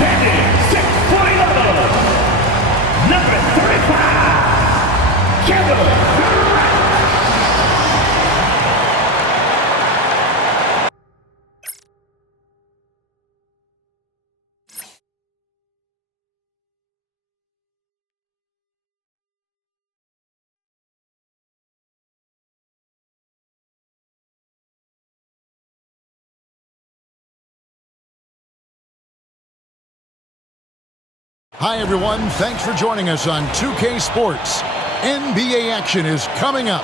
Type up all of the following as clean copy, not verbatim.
Standing 6'11", number 35, Kevin. Hi, everyone. Thanks for joining us on 2K Sports. NBA action is coming up.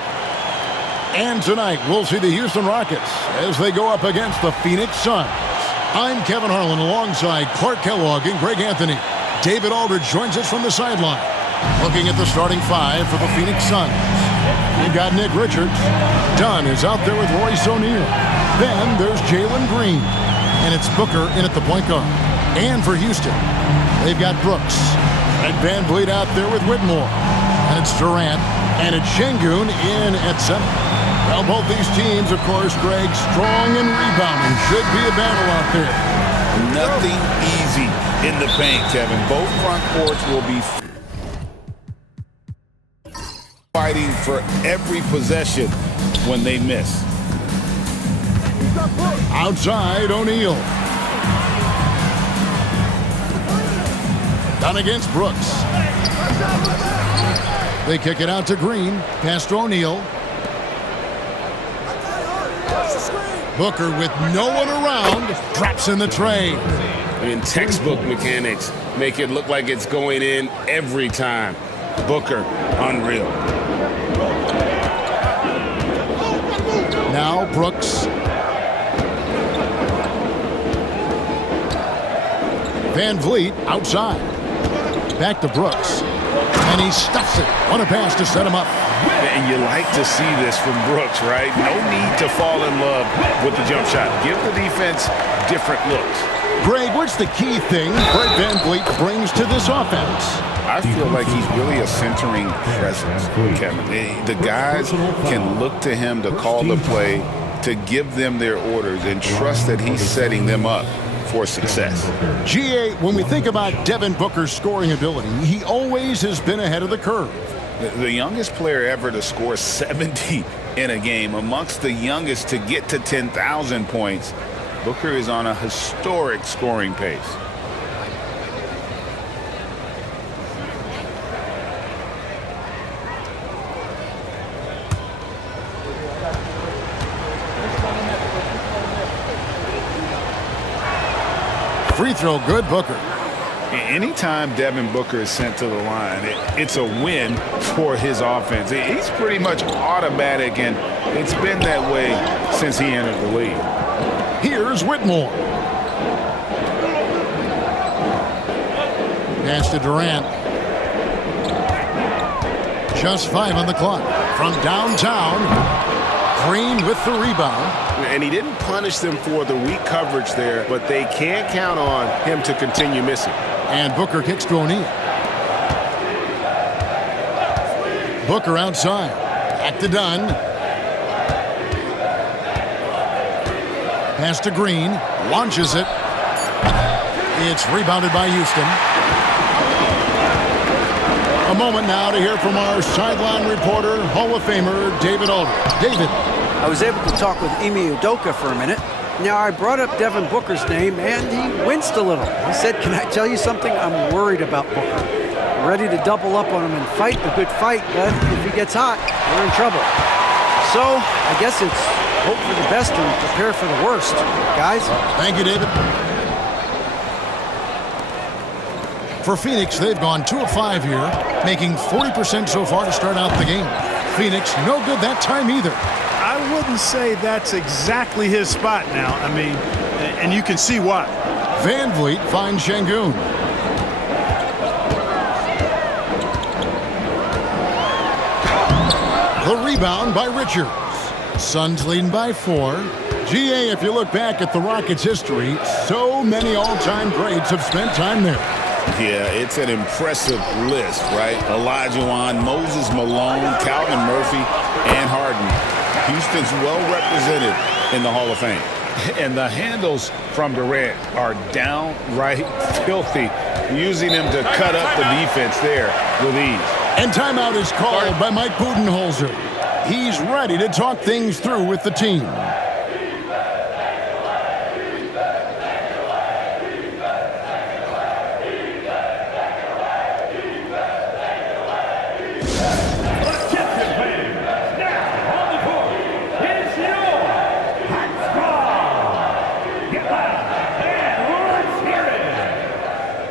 And tonight, we'll see the Houston Rockets as they go up against the Phoenix Suns. I'm Kevin Harlan alongside Clark Kellogg and Greg Anthony. David Aldridge joins us from the sideline. Looking at the starting five for the Phoenix Suns. You've got Nick Richards. Dunn is out there with Royce O'Neal. Then there's Jalen Green. And it's Booker in at the point guard. And for Houston, they've got Brooks and Van Vliet out there with Whitmore. And it's Durant and it's Şengün in at center. Well, both these teams, of course, Greg, strong and rebounding. Should be a battle out there. Nothing easy in the paint, Kevin. Both front courts will be fighting for every possession when they miss. Outside, O'Neal. Done against Brooks. They kick it out to Green. Pass to O'Neal. Booker with no one around. Drops in the tray. In textbook mechanics, make it look like it's going in every time. Booker, unreal. Now Brooks. Van Vliet outside. Back to Brooks. And he stuffs it. What a pass to set him up. And you like to see this from Brooks, right? No need to fall in love with the jump shot. Give the defense different looks. Greg, what's the key thing Fred Van Vliet brings to this offense? I feel like he's really a centering presence, Kevin. The guys can look to him to call the play, to give them their orders, and trust that he's setting them up for success. GA, when we think about Devin Booker's scoring ability, he always has been ahead of the curve. The youngest player ever to score 70 in a game, amongst the youngest to get to 10,000 points. Booker is on a historic scoring pace. Free throw good, Booker. Anytime Devin Booker is sent to the line, it's a win for his offense. He's pretty much automatic, and it's been that way since he entered the league. Here's Whitmore. Pass to Durant. Just 5 on the clock. From downtown, Green with the rebound. And he didn't punish them for the weak coverage there, but they can't count on him to continue missing. And Booker kicks to O'Neal. Booker outside. Back to Dunn. Pass to Green. Launches it. It's rebounded by Houston. A moment now to hear from our sideline reporter, Hall of Famer David Aldridge. David. I was able to talk with Ime Udoka for a minute. Now, I brought up Devin Booker's name, and he winced a little. He said, "Can I tell you something? I'm worried about Booker. I'm ready to double up on him and fight the good fight, but if he gets hot, we're in trouble." So, I guess it's hope for the best and prepare for the worst. Guys? Thank you, David. For Phoenix, they've gone 2 of 5 here, making 40% so far to start out the game. Phoenix, no good that time either. I wouldn't say that's exactly his spot now. I mean, and you can see why. Van Vliet finds Şengün. The rebound by Richards. Suns leading by 4. GA, if you look back at the Rockets' history, so many all-time greats have spent time there. Yeah, it's an impressive list, right? Olajuwon, Moses Malone, Calvin Murphy, and Harden. Houston's well represented in the Hall of Fame. And the handles from Durant are downright filthy, using him to cut up the defense there with ease. And timeout is called by Mike Budenholzer. He's ready to talk things through with the team.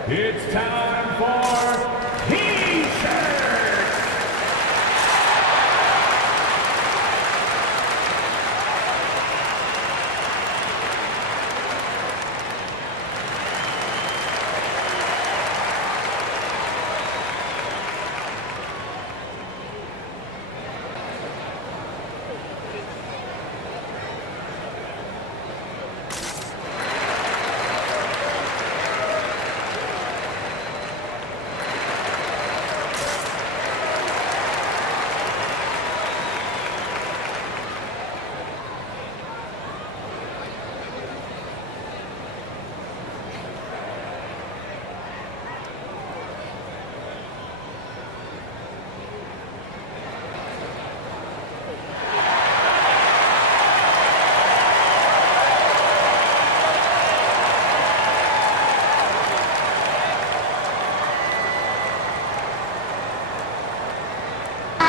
It's time for T-shirts!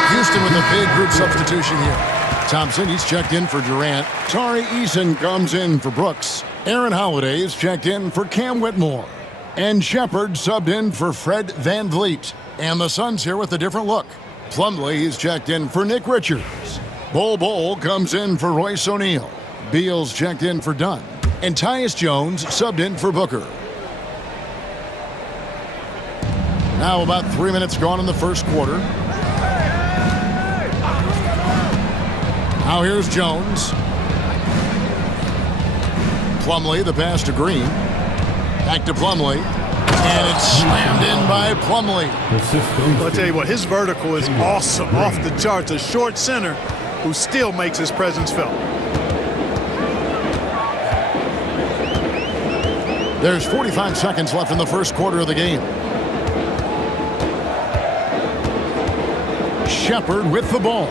Houston with a big group substitution here. Thompson, he's checked in for Durant. Tari Eason comes in for Brooks. Aaron Holiday is checked in for Cam Whitmore. And Shepard subbed in for Fred VanVleet. And the Suns here with a different look. Plumlee is checked in for Nick Richards. Bol comes in for Royce O'Neal. Beal's checked in for Dunn. And Tyus Jones subbed in for Booker. Now about 3 minutes gone in the first quarter. Now here's Jones. Plumlee, the pass to Green. Back to Plumlee. And it's slammed in by Plumlee. I'll tell you what, his vertical is awesome, off the charts. A short center who still makes his presence felt. There's 45 seconds left in the first quarter of the game. Shepard with the ball.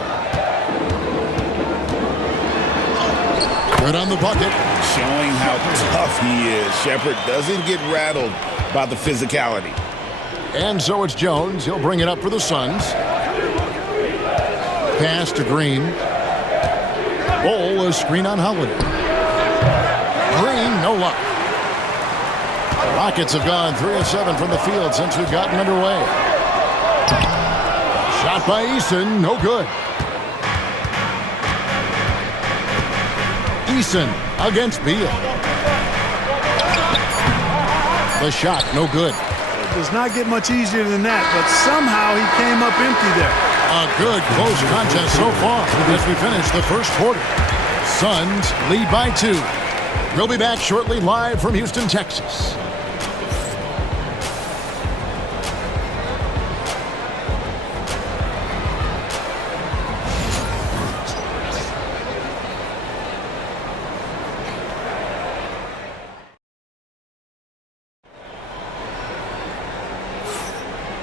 Good on the bucket. Showing how tough he is. Shepard doesn't get rattled by the physicality. And so it's Jones. He'll bring it up for the Suns. Pass to Green. Bol, a screen on Holiday. Green, no luck. The Rockets have gone 3 of 7 from the field since we've gotten underway. Shot by Eason, no good. Eason against Beal. The shot, no good. It does not get much easier than that, but somehow he came up empty there. A good close contest so far as we finish the first quarter. Suns lead by 2. We'll be back shortly live from Houston, Texas.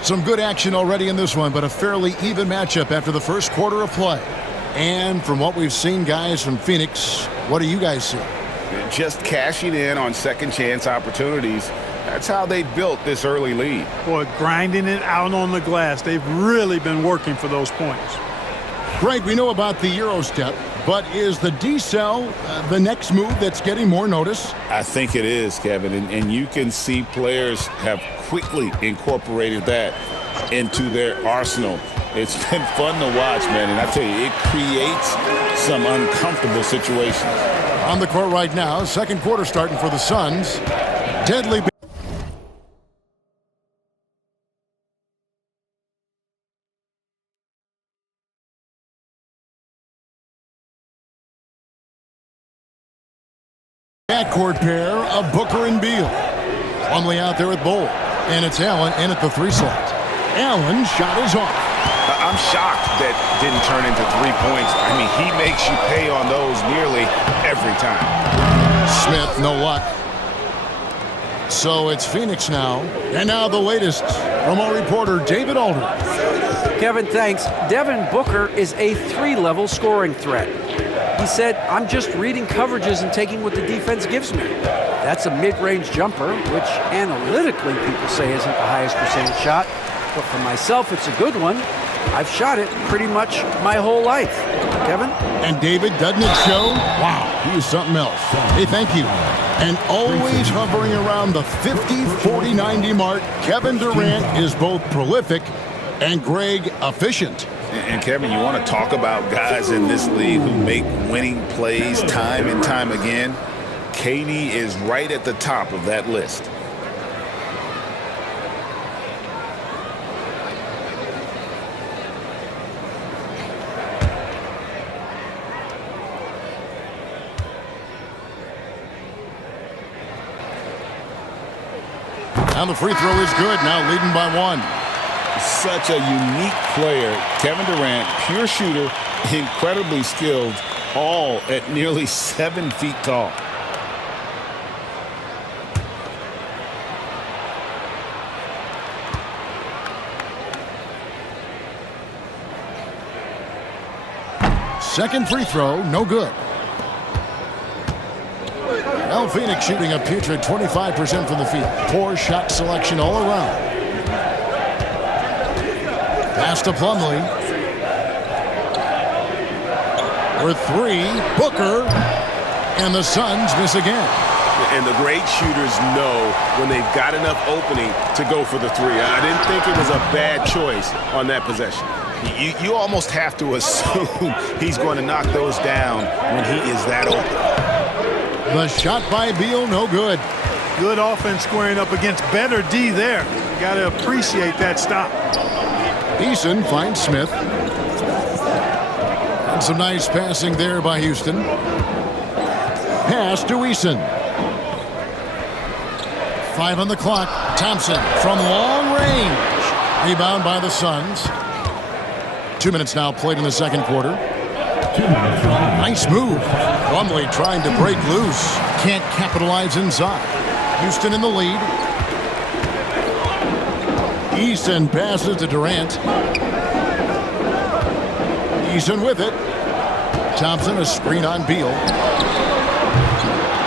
Some good action already in this one, but a fairly even matchup after the first quarter of play. And from what we've seen, guys, from Phoenix, what do you guys see? Just cashing in on second chance opportunities. That's how they built this early lead. Boy, grinding it out on the glass. They've really been working for those points. Greg, we know about the Euro step, but is the decel the next move that's getting more notice? I think it is, Kevin, and you can see players have quickly incorporated that into their arsenal. It's been fun to watch, man, and I tell you, it creates some uncomfortable situations. On the court right now, second quarter starting for the Suns. Deadly. Backcourt pair of Booker and Beal. Plumlee out there with Bol. And it's Allen in at the 3 slot. Allen's shot is off. I'm shocked that didn't turn into 3 points. I mean, he makes you pay on those nearly every time. No luck. So it's Phoenix now. And now the latest from our reporter, David Alder. Kevin, thanks. Devin Booker is a 3-level scoring threat. He said, I'm just reading coverages and taking what the defense gives me. That's a mid-range jumper, which analytically people say isn't the highest percentage shot. But for myself, it's a good one. I've shot it pretty much my whole life. Kevin? And David, doesn't it show? Wow, he is something else. Hey, thank you. And always hovering around the 50, 40, 90 mark, Kevin Durant is both prolific and Greg efficient. And Kevin, you want to talk about guys in this league who make winning plays time and time again? KD is right at the top of that list. Now the free throw is good, now leading by 1. Such a unique player. Kevin Durant, pure shooter, incredibly skilled, all at nearly 7 feet tall. Second free throw, no good. Now Phoenix shooting a putrid 25% from the field. Poor shot selection all around. Pass to Plumlee. For 3, Booker. And the Suns miss again. And the great shooters know when they've got enough opening to go for the 3. I didn't think it was a bad choice on that possession. You almost have to assume he's going to knock those down when he is that open. The shot by Beal, no good. Good offense squaring up against better D there. You got to appreciate that stop. Eason finds Smith. And some nice passing there by Houston. Pass to Eason. 5 on the clock. Thompson from long range. Rebound by the Suns. 2 minutes now played in the second quarter. Nice move. Plumlee trying to break loose. Can't capitalize inside. Houston in the lead. Eason passes to Durant. Eason with it. Thompson a screen on Beal.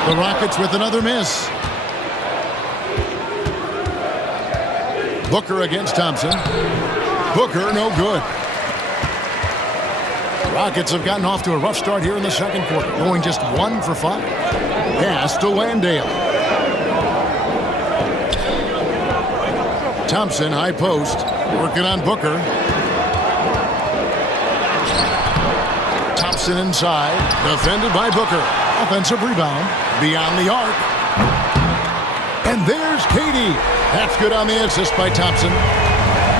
The Rockets with another miss. Booker against Thompson. Booker no good. Rockets have gotten off to a rough start here in the second quarter, going just 1 for 5. Pass to Landale. Thompson, high post, working on Booker. Thompson inside, defended by Booker. Offensive rebound, beyond the arc. And there's KD. That's good on the assist by Thompson.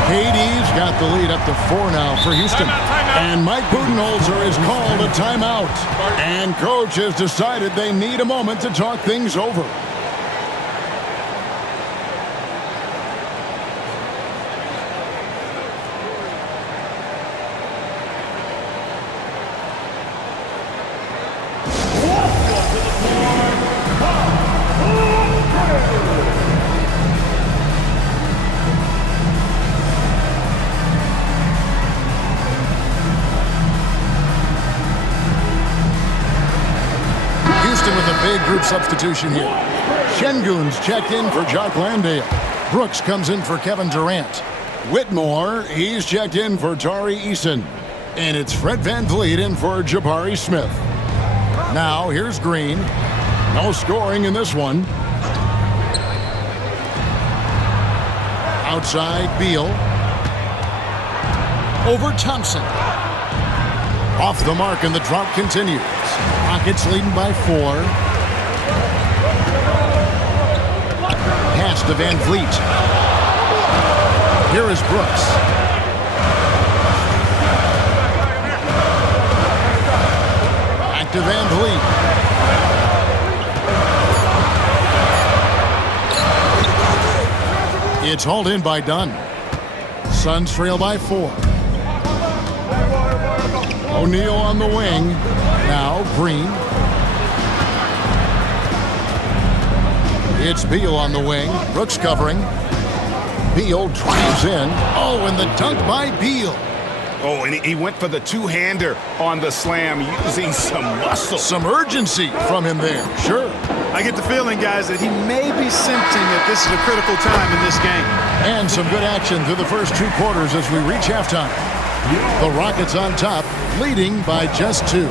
KD's got the lead up to 4 now for Houston. And Mike Budenholzer has called a timeout. And coach has decided they need a moment to talk things over. Group substitution here. Şengün's checked in for Jock Landale. Brooks comes in for Kevin Durant. Whitmore, he's checked in for Tari Eason. And it's Fred VanVleet in for Jabari Smith. Now, here's Green. No scoring in this one. Outside, Beal. Over Thompson. Off the mark, and the drought continues. Rockets leading by 4. Pass to VanVleet. Here is Brooks. Back to VanVleet. It's hauled in by Dunn. Suns trail by 4. O'Neal on the wing. Now Green. It's Beal on the wing. Brooks covering. Beal drives in. Oh, and the dunk by Beal. Oh, and he went for the two-hander on the slam, using some muscle. Some urgency from him there. Sure. I get the feeling, guys, that he may be sensing that this is a critical time in this game. And some good action through the first 2 quarters as we reach halftime. The Rockets on top, leading by just 2.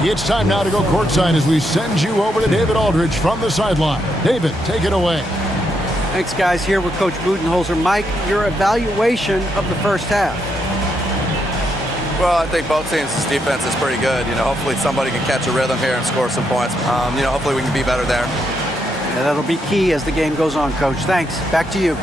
It's time now to go courtside as we send you over to David Aldridge from the sideline. David, take it away. Thanks, guys. Here with Coach Budenholzer. Mike, your evaluation of the first half. Well, I think both teams' defense is pretty good. Hopefully somebody can catch a rhythm here and score some points. Hopefully we can be better there. Yeah, that'll be key as the game goes on, Coach. Thanks. Back to you.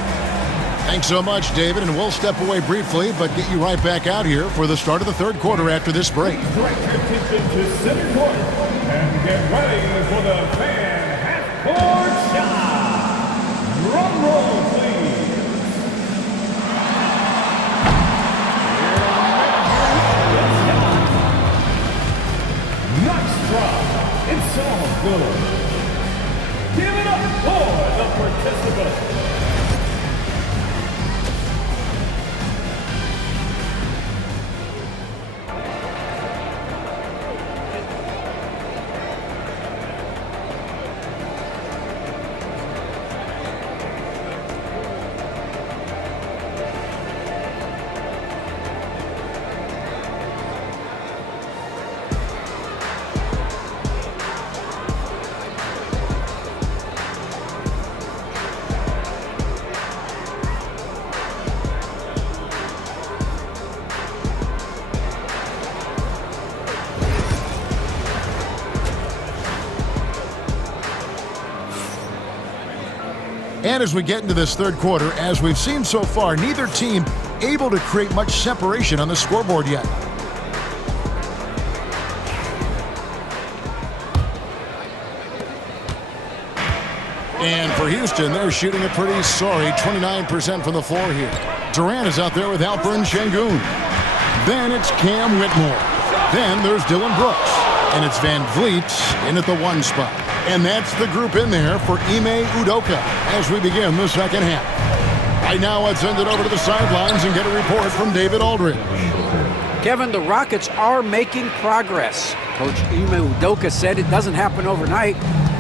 Thanks so much, David, and we'll step away briefly, but get you right back out here for the start of the third quarter after this break. Direct your attention to center court and get ready for the fan half-court shot. Drum roll, please. Nice try. It's all good. Give it up for the participants. And as we get into this third quarter, as we've seen so far, neither team able to create much separation on the scoreboard yet. And for Houston, they're shooting a pretty sorry 29% from the floor here. Durant is out there with Alperen Şengün. Then it's Cam Whitmore. Then there's Dylan Brooks. And it's Van Vliet in at the 1 spot. And that's the group in there for Ime Udoka as we begin the second half. Right now, let's send it over to the sidelines and get a report from David Aldridge. Kevin, the Rockets are making progress. Coach Ime Udoka said it doesn't happen overnight.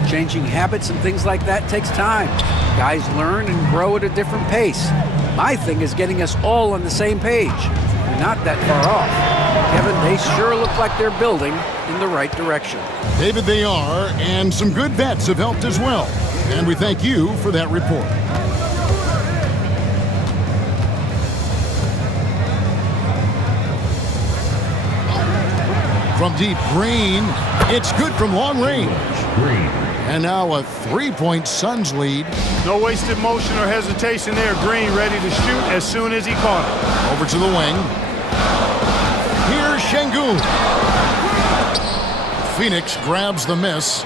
Changing habits and things like that takes time. Guys learn and grow at a different pace. My thing is getting us all on the same page. We're not that far off. Kevin, they sure look like they're building in the right direction. David, they are, and some good vets have helped as well. And we thank you for that report. From deep, Green. It's good from long range. And now a 3-point Suns lead. No wasted motion or hesitation there. Green ready to shoot as soon as he caught it. Over to the wing. Here's Şengün. Phoenix grabs the miss.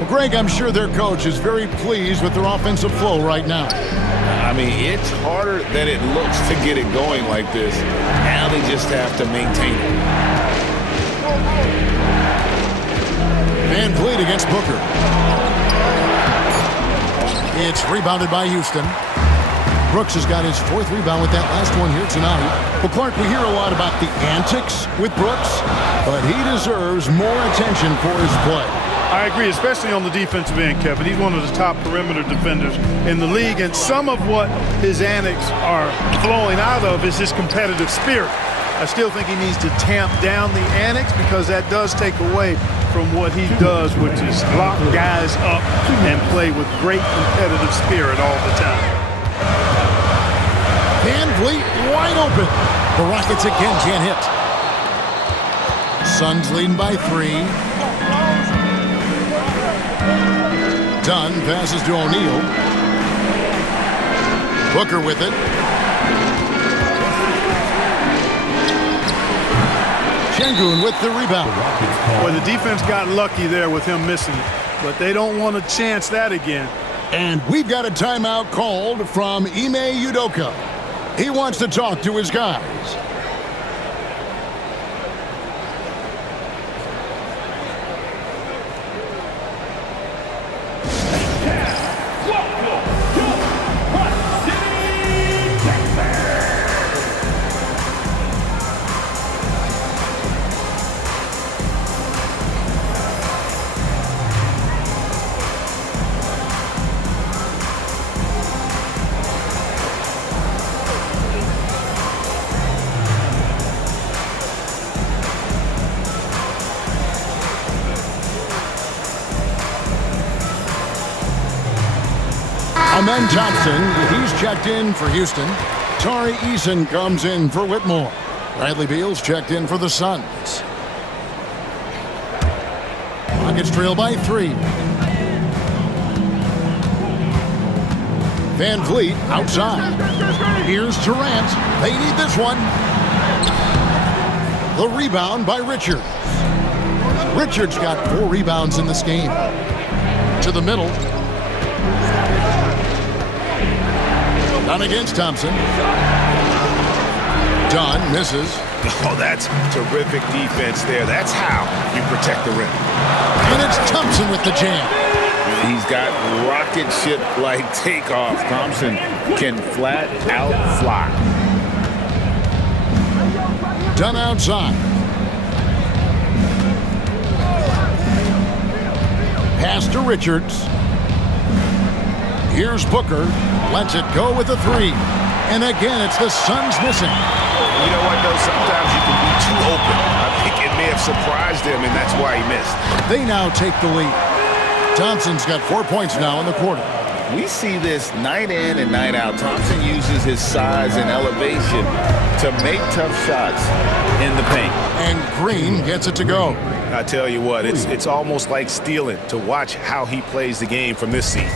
Well, Greg, I'm sure their coach is very pleased with their offensive flow right now. I mean, it's harder than it looks to get it going like this. Now they just have to maintain it. Van Vliet against Booker. It's rebounded by Houston. Brooks has got his 4th rebound with that last one here tonight. Well, Clark, we hear a lot about the antics with Brooks, but he deserves more attention for his play. I agree, especially on the defensive end, Kevin. He's one of the top perimeter defenders in the league, and some of what his antics are flowing out of is his competitive spirit. I still think he needs to tamp down the antics because that does take away from what he does, which is lock guys up and play with great competitive spirit all the time. Van Vliet wide open. The Rockets again can't hit. Suns leading by 3. Dunn passes to O'Neal. Booker with it. Şengün with the rebound. Boy, the defense got lucky there with him missing it, but they don't want to chance that again. And we've got a timeout called from Ime Udoka. He wants to talk to his guys. Amen Thompson, he's checked in for Houston. Tari Eason comes in for Whitmore. Bradley Beal's checked in for the Suns. Rockets trail by 3. Van Vliet outside. Here's Durant. They need this one. The rebound by Richards. Richards got 4 rebounds in this game. To the middle. Down against Thompson. Dunn misses. Oh, that's terrific defense there. That's how you protect the rim. And it's Thompson with the jam. He's got rocket ship-like takeoff. Thompson can flat out fly. Dunn outside. Pass to Richards. Here's Booker. Lets it go with a 3. And again, it's the Suns missing. You know what, though? Sometimes you can be too open. I think it may have surprised him, and that's why he missed. They now take the lead. Thompson's got 4 points now in the quarter. We see this night in and night out. Thompson uses his size and elevation to make tough shots in the paint. And Green gets it to go. I tell you what, it's almost like stealing to watch how he plays the game from this seat.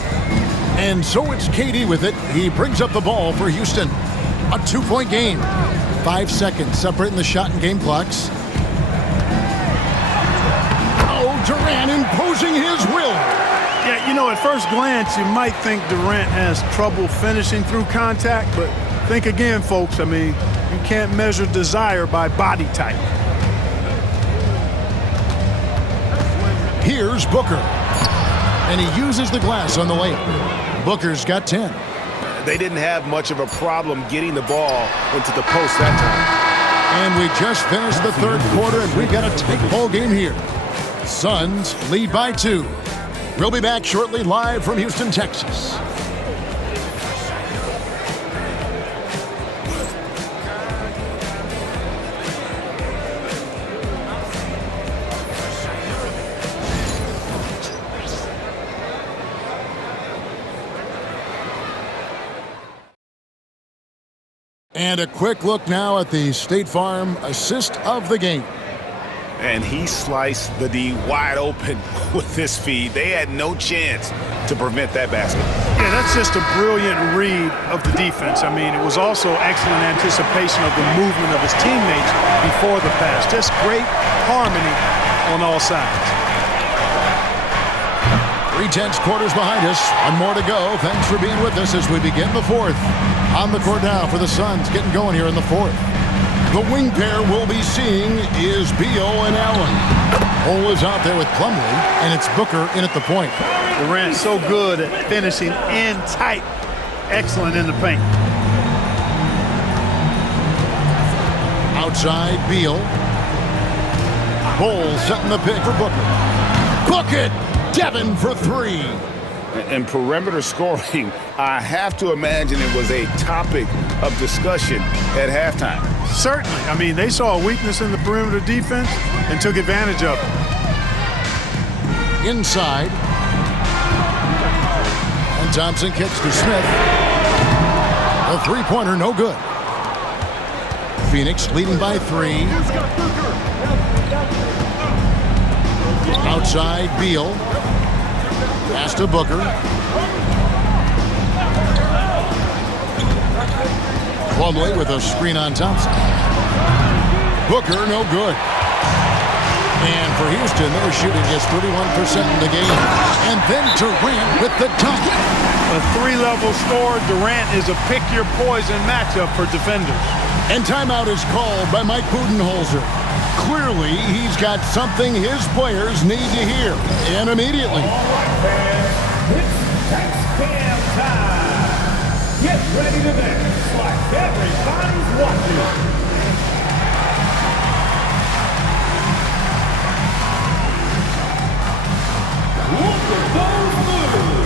And so it's KD with it. He brings up the ball for Houston. A 2-point game. 5 seconds separating the shot and game clocks. Oh, Durant imposing his will. Yeah, you know, at first glance, you might think Durant has trouble finishing through contact, but think again, folks. I mean, you can't measure desire by body type. Here's Booker. And he uses the glass on the layup. Booker's got 10. They didn't have much of a problem getting the ball into the post that time. And we just finished the third quarter, and we've got a tight ball game here. Suns lead by 2. We'll be back shortly live from Houston, Texas. And a quick look now at the State Farm assist of the game. And he sliced the D wide open with this feed. They had no chance to prevent that basket. Yeah, that's just a brilliant read of the defense. I mean, it was also excellent anticipation of the movement of his teammates before the pass. Just great harmony on all sides. 3/10 quarters behind us. One more to go. Thanks for being with us as we begin the fourth. On the court now for the Suns, getting going here in the fourth. The wing pair we'll be seeing is Beal and Allen. Hole is out there with Plumlee, and it's Booker in at the point. Durant's so good at finishing in tight. Excellent in the paint. Outside, Beal. Bull setting the pick for Booker. Book it! Devin for 3. And perimeter scoring, I have to imagine it was a topic of discussion at halftime. Certainly. I mean, they saw a weakness in the perimeter defense and took advantage of it. Inside. And Thompson kicks to Smith. A three-pointer, no good. Phoenix leading by 3. Outside, Beal. Pass to Booker. Plumlee with a screen on Thompson. Booker, no good. And for Houston, they're shooting just 31% in the game. And then Durant with the dunk. A 3-level score. Durant is a pick-your-poison matchup for defenders. And timeout is called by Mike Budenholzer. Clearly, he's got something his players need to hear. And immediately. It's Taxpan time. Get ready to dance like everybody's watching. Look at those moves.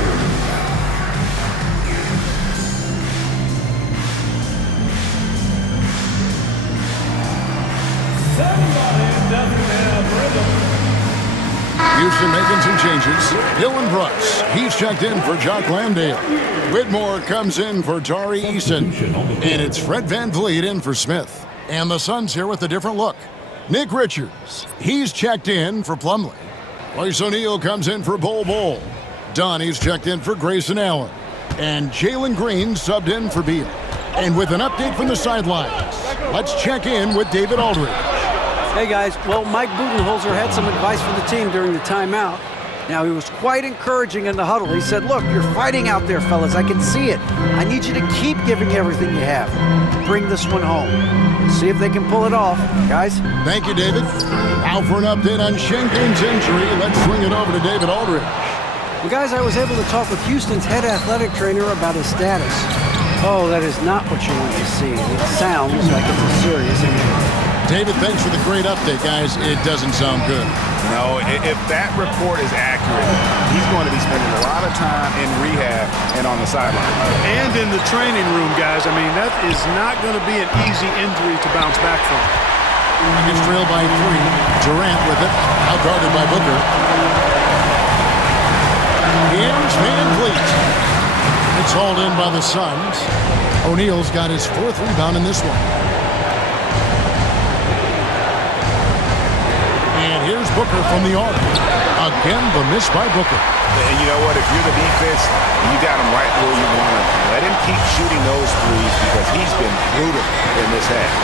Somebody doesn't have rhythm. Houston making some changes. Dylan Brooks, he's checked in for Jock Landale. Whitmore comes in for Tari Eason. And it's Fred Van Vliet in for Smith. And the Suns here with a different look. Nick Richards, he's checked in for Plumlee. Royce O'Neal comes in for Bol Bol. Donnie's checked in for Grayson Allen. And Jalen Green subbed in for Beal. And with an update from the sidelines, let's check in with David Aldridge. Hey guys, well, Mike Budenholzer had some advice for the team during the timeout. Now, he was quite encouraging in the huddle. He said, look, you're fighting out there, fellas. I can see it. I need you to keep giving everything you have. Bring this one home. See if they can pull it off. Guys? Thank you, David. Now for an update on Shengun's injury, let's swing it over to David Aldridge. Well, guys, I was able to talk with Houston's head athletic trainer about his status. Oh, that is not what you want to see. It sounds like it's a serious injury. David, thanks for the great update, guys. It doesn't sound good. No, if that report is accurate, he's going to be spending a lot of time in rehab and on the sideline. And in the training room, guys. I mean, that is not going to be an easy injury to bounce back from. Nuggets trailed by 3. Durant with it, out guarded by Booker. Here's Van Vliet. It's hauled in by the Suns. O'Neal's got his 4th rebound in this one. And here's Booker from the arc. Again, the miss by Booker. And you know what? If you're the defense, you got him right where you want him. Let him keep shooting those threes because he's been brutal in this half.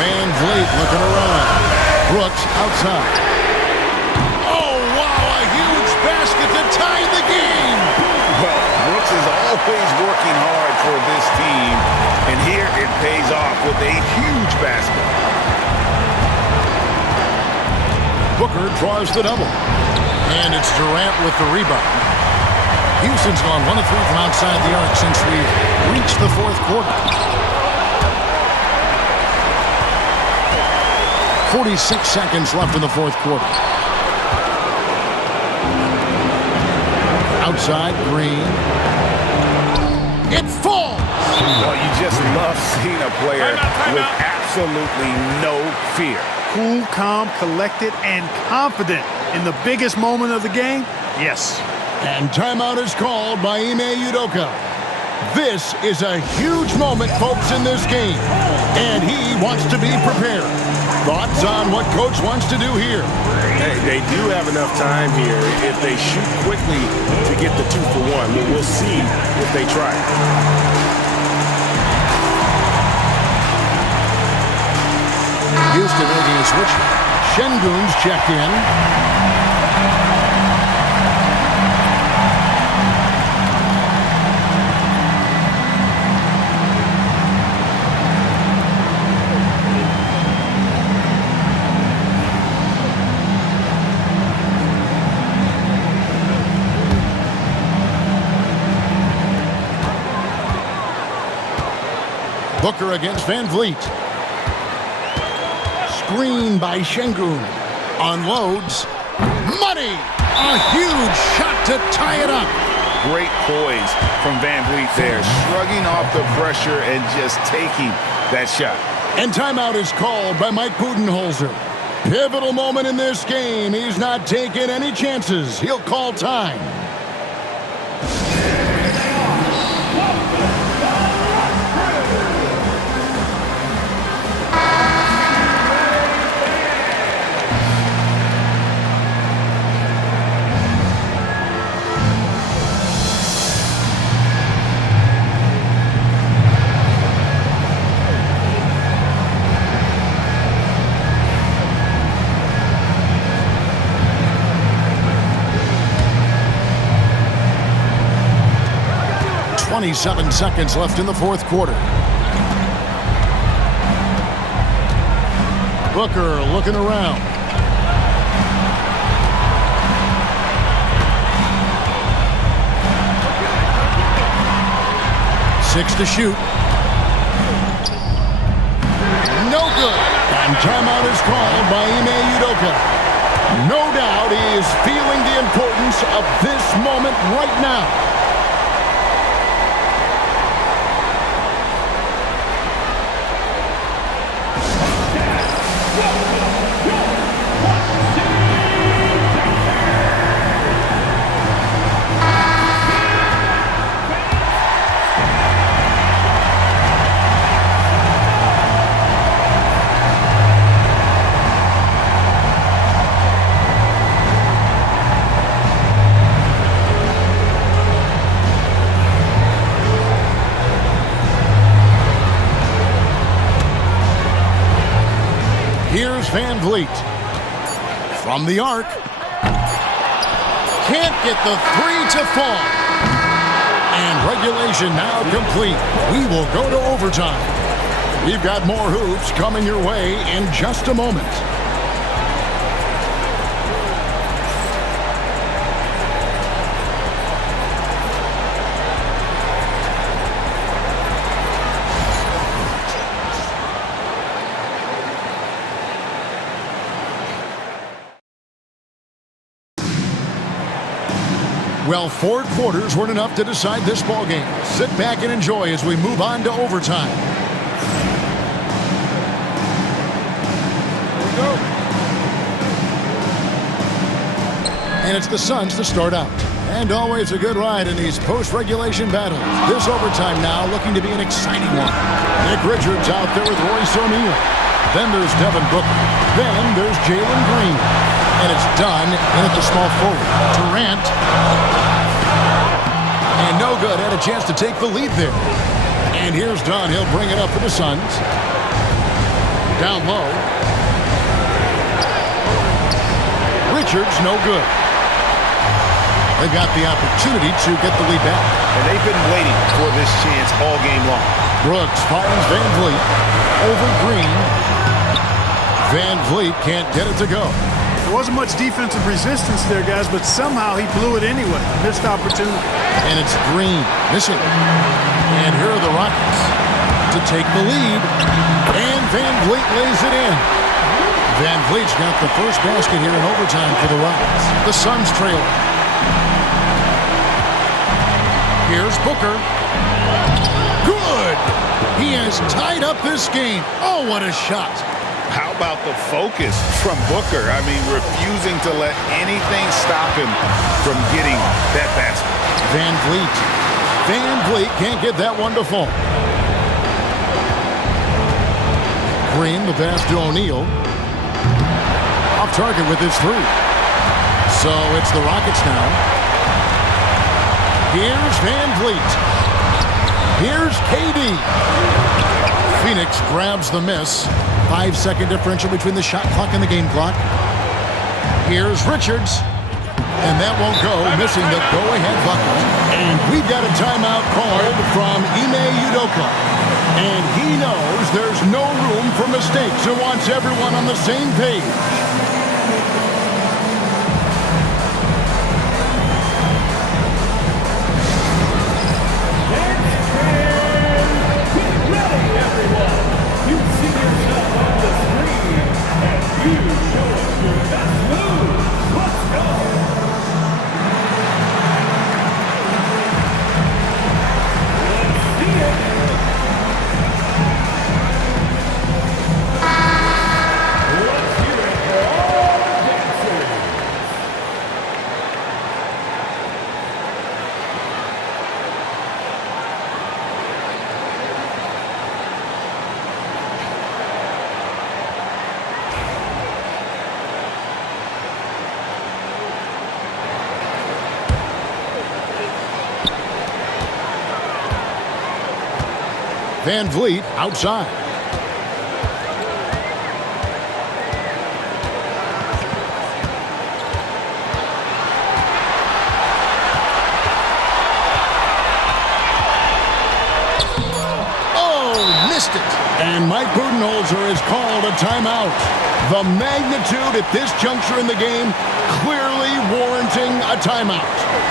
Van Vliet looking around. Brooks outside. Oh, wow, a huge basket to tie the game. Well, Brooks is always working hard for this team, and here it pays off with a huge basket. Booker draws the double. And it's Durant with the rebound. Houston's gone 1 of 3 from outside the arc since we reached the 4th quarter. 46 seconds left in the 4th quarter. Outside, Green. It falls! Well, you just love seeing a player with absolutely no fear. Cool, calm, collected, and confident in the biggest moment of the game? Yes. And timeout is called by Ime Udoka. This is a huge moment, folks, in this game. And he wants to be prepared. Thoughts on what Coach wants to do here? Hey, they do have enough time here if they shoot quickly to get the 2 for 1. We'll see if they try. Houston making a switch. Shengun's checked in. Booker against Van Vliet. Screen by Shengun. Unloads. Money! A huge shot to tie it up. Great poise from Van Vliet there, shrugging off the pressure and just taking that shot. And timeout is called by Mike Budenholzer. Pivotal moment in this game. He's not taking any chances. He'll call time. .27 seconds left in the 4th quarter. Booker looking around. Six to shoot. No good. And timeout is called by Ime Udoka. No doubt he is feeling the importance of this moment right now. Van Vliet. From the arc. Can't get the three to fall. And regulation now complete. We will go to overtime. We've got more hoops coming your way in just a moment. Well, 4 quarters weren't enough to decide this ball game. Sit back and enjoy as we move on to overtime. Here we go. And it's the Suns to start out. And always a good ride in these post-regulation battles. This overtime now looking to be an exciting one. Nick Richards out there with Royce O'Neal. Then there's Devin Booker. Then there's Jalen Green. And it's done in at the small forward. Durant. And no good. Had a chance to take the lead there. And here's Dunn. He'll bring it up for the Suns. Down low. Richards, no good. They've got the opportunity to get the lead back. And they've been waiting for this chance all game long. Brooks finds Van Vliet. Over Green. Van Vliet can't get it to go. There wasn't much defensive resistance there, guys, but somehow he blew it anyway. Missed opportunity. And it's Green missing. And here are the Rockets to take the lead. And Van Vliet lays it in. Van Vliet's got the first basket here in overtime for the Rockets. The Suns trail. Here's Booker. Good! He has tied up this game. Oh, what a shot. How about the focus from Booker? I mean, refusing to let anything stop him from getting that basket. Van Vliet. Van Vliet can't get that one to fall. Green, the pass to O'Neal. Off target with his three. So it's the Rockets now. Here's Van Vliet. Here's KD. Phoenix grabs the miss. 5-second differential between the shot clock and the game clock. Here's Richards. And that won't go, missing the go-ahead bucket. And we've got a timeout called from Ime Udoka. And he knows there's no room for mistakes and wants everyone on the same page. Van Vliet outside. Oh, missed it. And Mike Budenholzer has called a timeout. The magnitude at this juncture in the game clearly warranting a timeout.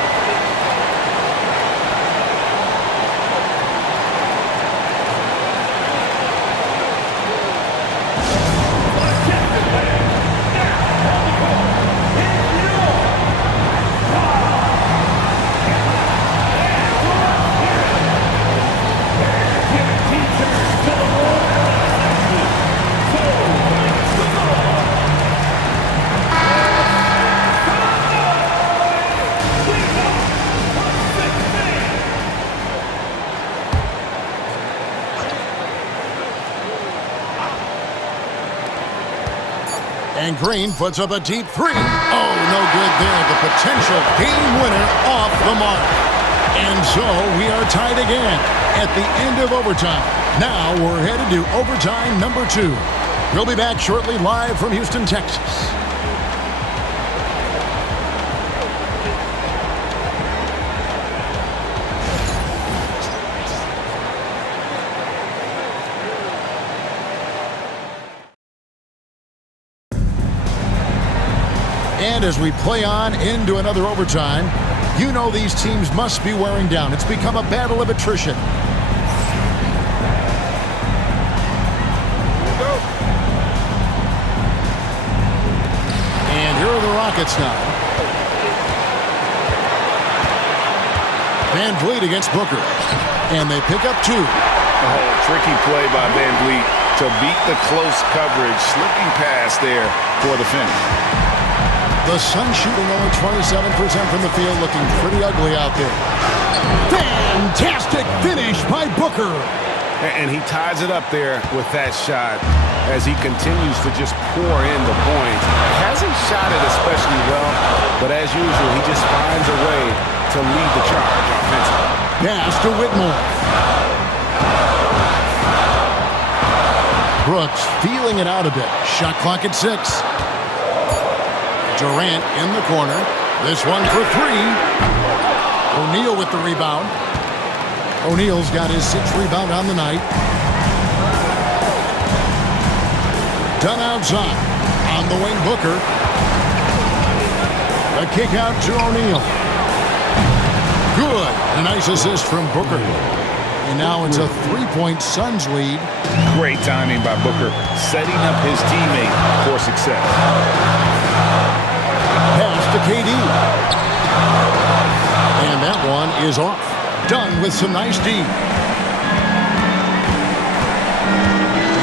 And Green puts up a deep three. Oh, no good there. The potential game winner off the mark. And so we are tied again at the end of overtime. Now we're headed to overtime number 2. We'll be back shortly live from Houston, Texas. And as we play on into another overtime, you know these teams must be wearing down. It's become a battle of attrition. And here are the Rockets now. Van Vliet against Booker. And they pick up 2. Oh, tricky play by Van Vliet to beat the close coverage. Slipping pass there for the finish. The Suns shooting only 27% from the field, looking pretty ugly out there. Fantastic finish by Booker. And he ties it up there with that shot as he continues to just pour in the points. Hasn't shot it especially well, but as usual, he just finds a way to lead the charge offensively. Pass to Whitmore. Brooks feeling it out a bit. Shot clock at 6. Durant in the corner. This one for 3. O'Neal with the rebound. O'Neal's got his 6th rebound on the night. Done outside. On the wing, Booker. A kick out to O'Neal. Good. A nice assist from Booker. And now it's a 3-point Suns lead. Great timing by Booker, setting up his teammate for success. Pass to KD. And that one is off. Done with some nice D.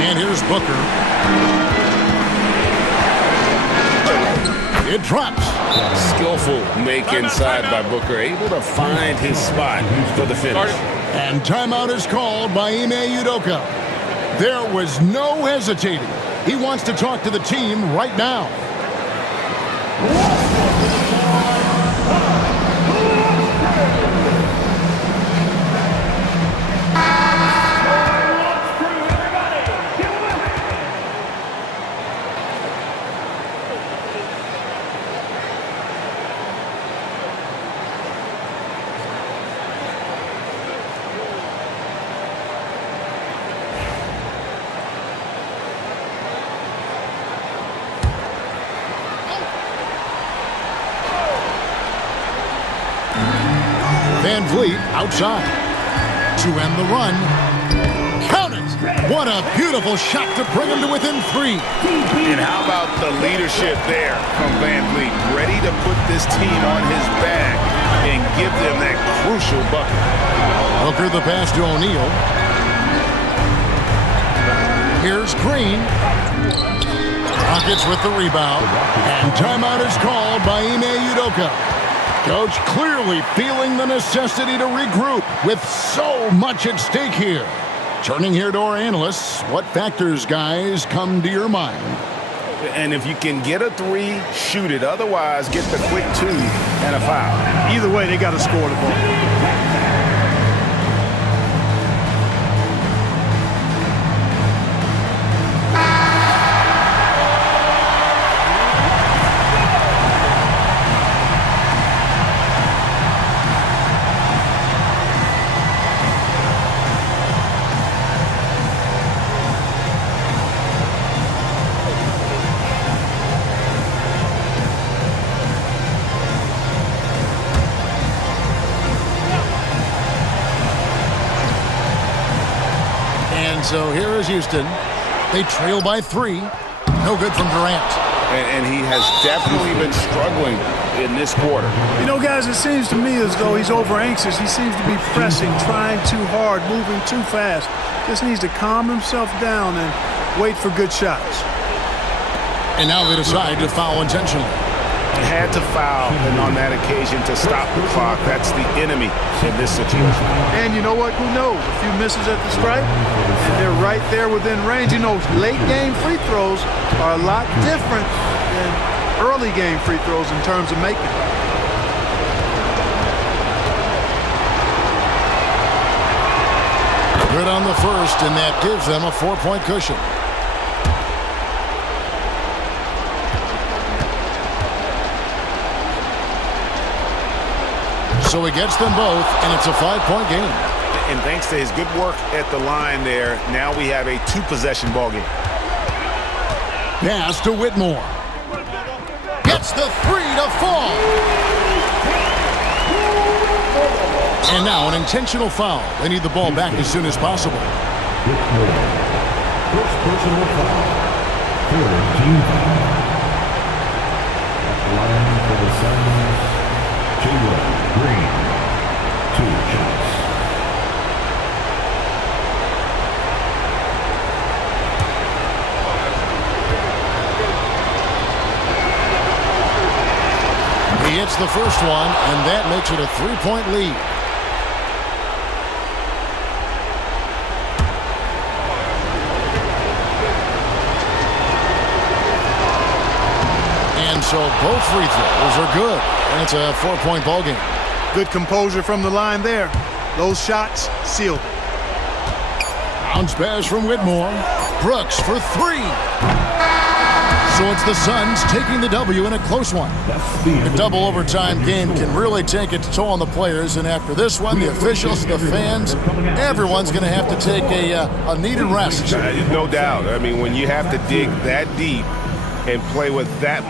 And here's Booker. It drops. Skillful make inside by Booker, able to find his spot for the finish. And timeout is called by Ime Udoka. There was no hesitating. He wants to talk to the team right now. Van Vliet outside to end the run. Count it! What a beautiful shot to bring him to within 3. And how about the leadership there from Van Vliet, ready to put this team on his back and give them that crucial bucket. Booker the pass to O'Neal. Here's Green. Rockets with the rebound. And timeout is called by Ime Udoka. Coach clearly feeling the necessity to regroup with so much at stake here. Turning here to our analysts, what factors, guys, come to your mind? And if you can get a 3, shoot it. Otherwise, get the quick 2 and a foul. Either way, they got to score the ball. So here is Houston. They trail by 3. No good from Durant. And he has definitely been struggling in this quarter. You know, guys, it seems to me as though he's over anxious. He seems to be pressing, trying too hard, moving too fast. Just needs to calm himself down and wait for good shots. And now they decide to foul intentionally. Had to foul, and on that occasion to stop the clock. That's the enemy in this situation. And you know what? Who knows? A few misses at the stripe, and they're right there within range. You know, late game free throws are a lot different than early game free throws in terms of making. Good on the first, and that gives them a 4-point cushion. So he gets them both, and it's a 5-point game. And thanks to his good work at the line there, now we have a 2-possession ball game. Pass to Whitmore. Gets the 3 to fall. And now an intentional foul. They need the ball back as soon as possible. First personal foul. Third team foul. At the line for the Suns, Jalen Green. 2 shots. He hits the first one, and that makes it a 3-point lead. And so both free throws are good, and it's a 4-point ball game. Good composure from the line there. Those shots sealed. Bounce pass from Whitmore. Brooks for 3. So it's the Suns taking the W in a close one. A double overtime game can really take its toll on the players, and after this one, the officials, the fans, everyone's going to have to take a needed rest. No doubt. I mean, when you have to dig that deep and play with that